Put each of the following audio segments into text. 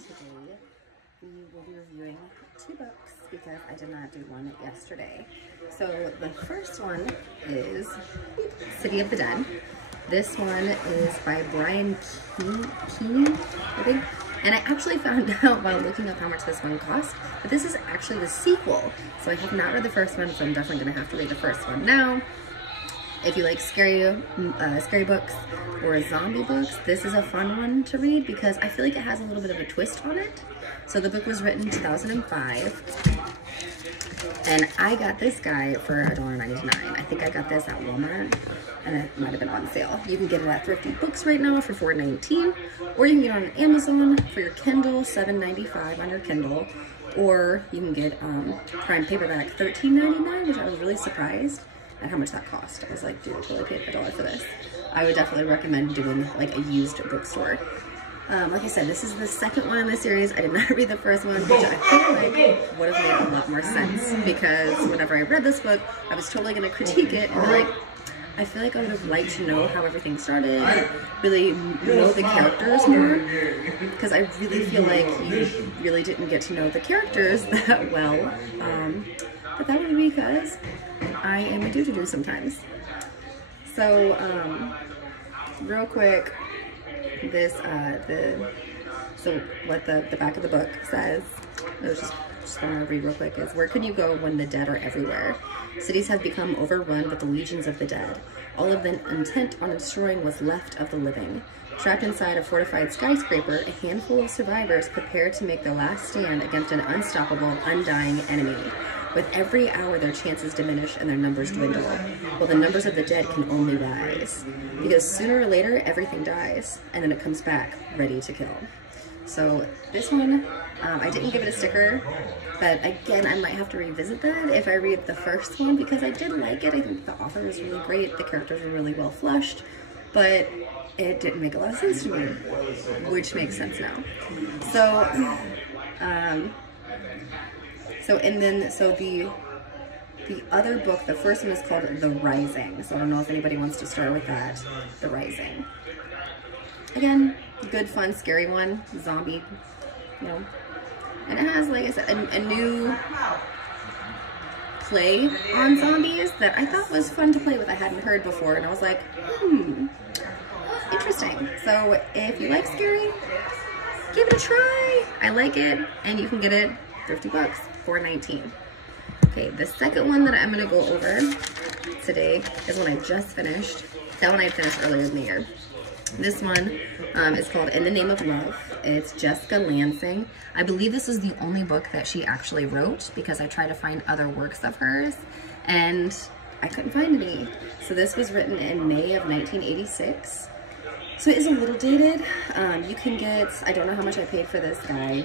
Today we will be reviewing two books because I did not do one yesterday. So the first one is City of the Dead. This one is by Brian Keene, I think. And I actually found out while looking up how much this one cost, but this is actually the sequel. So I have not read the first one, so I'm definitely gonna have to read the first one now. If you like scary books or zombie books, this is a fun one to read because I feel like it has a little bit of a twist on it. So the book was written in 2005, and I got this guy for $1.99. I think I got this at Walmart, and it might have been on sale. You can get it at Thrifty Books right now for $4.19, or you can get it on Amazon for your Kindle, $7.95 on your Kindle, or you can get Prime paperback, $13.99, which I was really surprised at how much that cost. I was like, dude, I totally paid $1 for this. I would definitely recommend doing like a used bookstore. Like I said, this is the second one in the series. I did not read the first one, which I feel like would have made a lot more sense because whenever I read this book, I was totally going to critique it and be like, I feel like I would have liked to know how everything started, really know the characters more, because I really feel like you really didn't get to know the characters that well, but that would be because I am a do-to-do sometimes. So, real quick, this, so what the back of the book says, I was just want to read real quick, is where can you go when the dead are everywhere? Cities have become overrun with the legions of the dead. All of them intent on destroying what's left of the living. Trapped inside a fortified skyscraper, a handful of survivors prepare to make their last stand against an unstoppable, undying enemy. With every hour, their chances diminish and their numbers dwindle, while the numbers of the dead can only rise. Because sooner or later, everything dies, and then it comes back, ready to kill. So this one, I didn't give it a sticker, but again, I might have to revisit that if I read the first one, because I did like it. I think the author was really great, the characters were really well flushed, but it didn't make a lot of sense to me, which makes sense now. So, the other book, the first one is called The Rising. So I don't know if anybody wants to start with that. The Rising. Again, good, fun, scary one. Zombie, you know. And it has, like I said, a new play on zombies that I thought was fun to play with. I hadn't heard before, and I was like, interesting. So if you like scary, give it a try. I like it, and you can get it $50, $4.19. Okay, the second one that I'm gonna go over today is one I just finished. That one I finished earlier in the year. This one is called In the Name of Love. It's Jessica Lansing. I believe this is the only book that she actually wrote because I tried to find other works of hers and I couldn't find any. So this was written in May of 1986. So it is a little dated. You can get, I don't know how much I paid for this guy.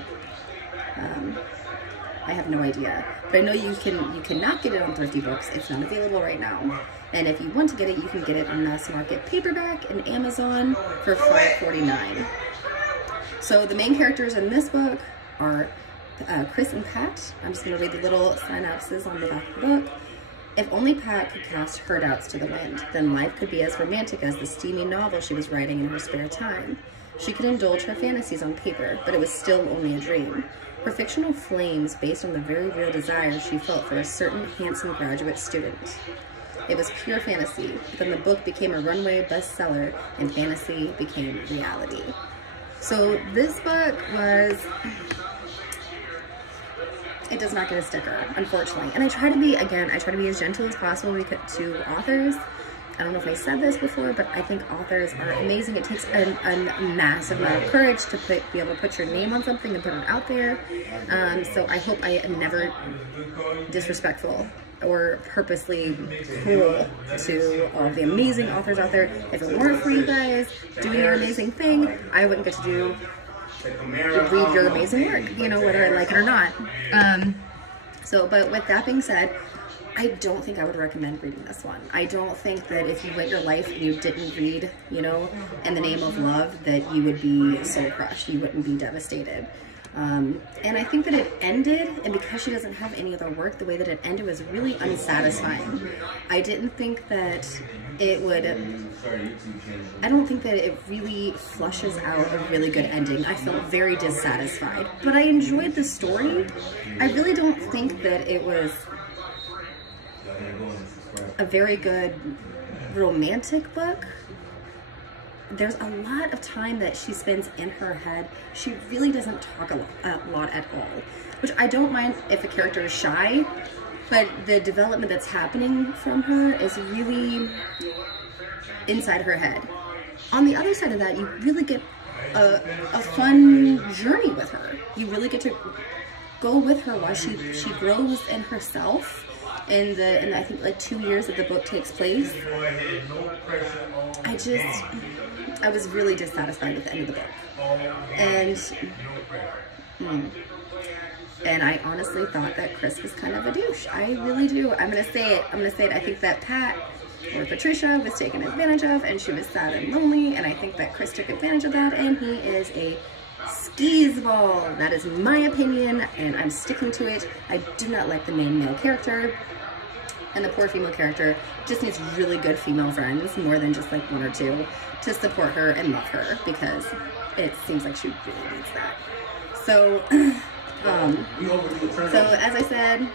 I have no idea, but I know you cannot get it on Thrifty Books. It's not available right now. And if you want to get it, you can get it on mass market paperback and Amazon for $5.49. So the main characters in this book are Chris and Pat. I'm just going to read the little synopsis on the back of the book. If only Pat could cast her doubts to the wind, then life could be as romantic as the steamy novel she was writing in her spare time. She could indulge her fantasies on paper, but it was still only a dream. Her fictional flames based on the very real desire she felt for a certain handsome graduate student. It was pure fantasy, but then the book became a runaway bestseller and fantasy became reality. So this book was, it does not get a sticker, unfortunately. And I try to be, again, I try to be as gentle as possible to authors. I don't know if I said this before, but I think authors are amazing. It takes a massive amount of courage to be able to put your name on something and put it out there. So I hope I am never disrespectful or purposely cruel to all the amazing authors out there. If it weren't for you guys doing your amazing thing, I wouldn't get to read your amazing work, you know, whether I like it or not. But with that being said, I don't think I would recommend reading this one. I don't think that if you went your life and you didn't read, you know, In the Name of Love, that you would be soul crushed. You wouldn't be devastated. And I think that it ended, and because she doesn't have any other work, the way that it ended was really unsatisfying. I didn't think that it would, I don't think that it really flushes out a really good ending. I felt very dissatisfied, but I enjoyed the story. I really don't think that it was a very good romantic book. There's a lot of time that she spends in her head. She really doesn't talk a lot at all, which I don't mind if a character is shy, but the development that's happening from her is really inside her head. On the other side of that, you really get a fun journey with her. You really get to go with her while she grows in herself. In I think like 2 years that the book takes place. I was really dissatisfied with the end of the book. And I honestly thought that Chris was kind of a douche. I really do. I'm gonna say it. I think that Pat or Patricia was taken advantage of, and she was sad and lonely, and I think that Chris took advantage of that, and he is a skis-ball. That is my opinion, and I'm sticking to it. I do not like the main male character. And the poor female character just needs really good female friends, more than just like 1 or 2, to support her and love her, because it seems like she really needs that. So, so as I said,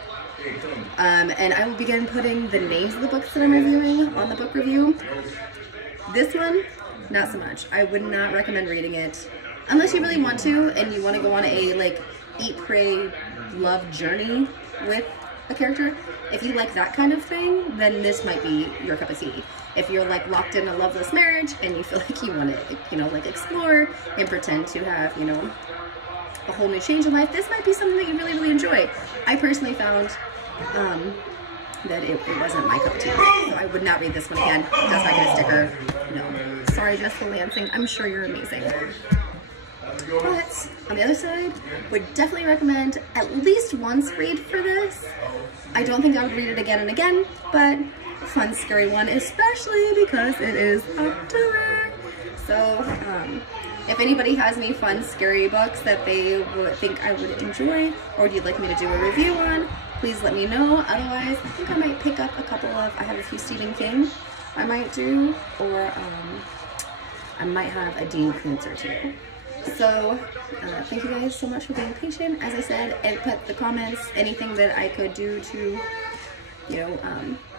and I will begin putting the names of the books that I'm reviewing on the book review. This one, not so much. I would not recommend reading it unless you really want to, and you want to go on a like eat, pray, love journey with a character. If you like that kind of thing, then this might be your cup of tea. If you're like locked in a loveless marriage and you feel like you want to, you know, like explore and pretend to have, you know, a whole new change in life, this might be something that you really, really enjoy. I personally found that it wasn't my cup of tea, so I would not read this one again. Does not get a sticker. No. Sorry, Jessica Lansing. I'm sure you're amazing. But on the other side, would definitely recommend at least once read for this. I don't think I would read it again and again, but fun, scary one, especially because it is October. So if anybody has any fun, scary books that they would think I would enjoy, or would you like me to do a review on, please let me know. Otherwise, I think I might pick up a couple of, I have a few Stephen King I might do, or I might have a Dean Koontz or 2. So, thank you guys so much for being patient. As I said, and put the comments, anything that I could do to, you know,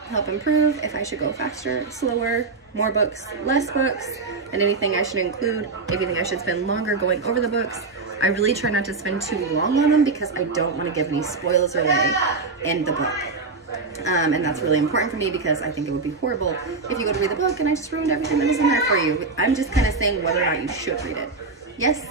help improve, if I should go faster, slower, more books, less books, and anything I should include, if you think I should spend longer going over the books. I really try not to spend too long on them because I don't want to give any spoilers away in the book. And that's really important for me because I think it would be horrible if you go to read the book and I just ruined everything that was in there for you. I'm just kind of saying whether or not you should read it. Yes,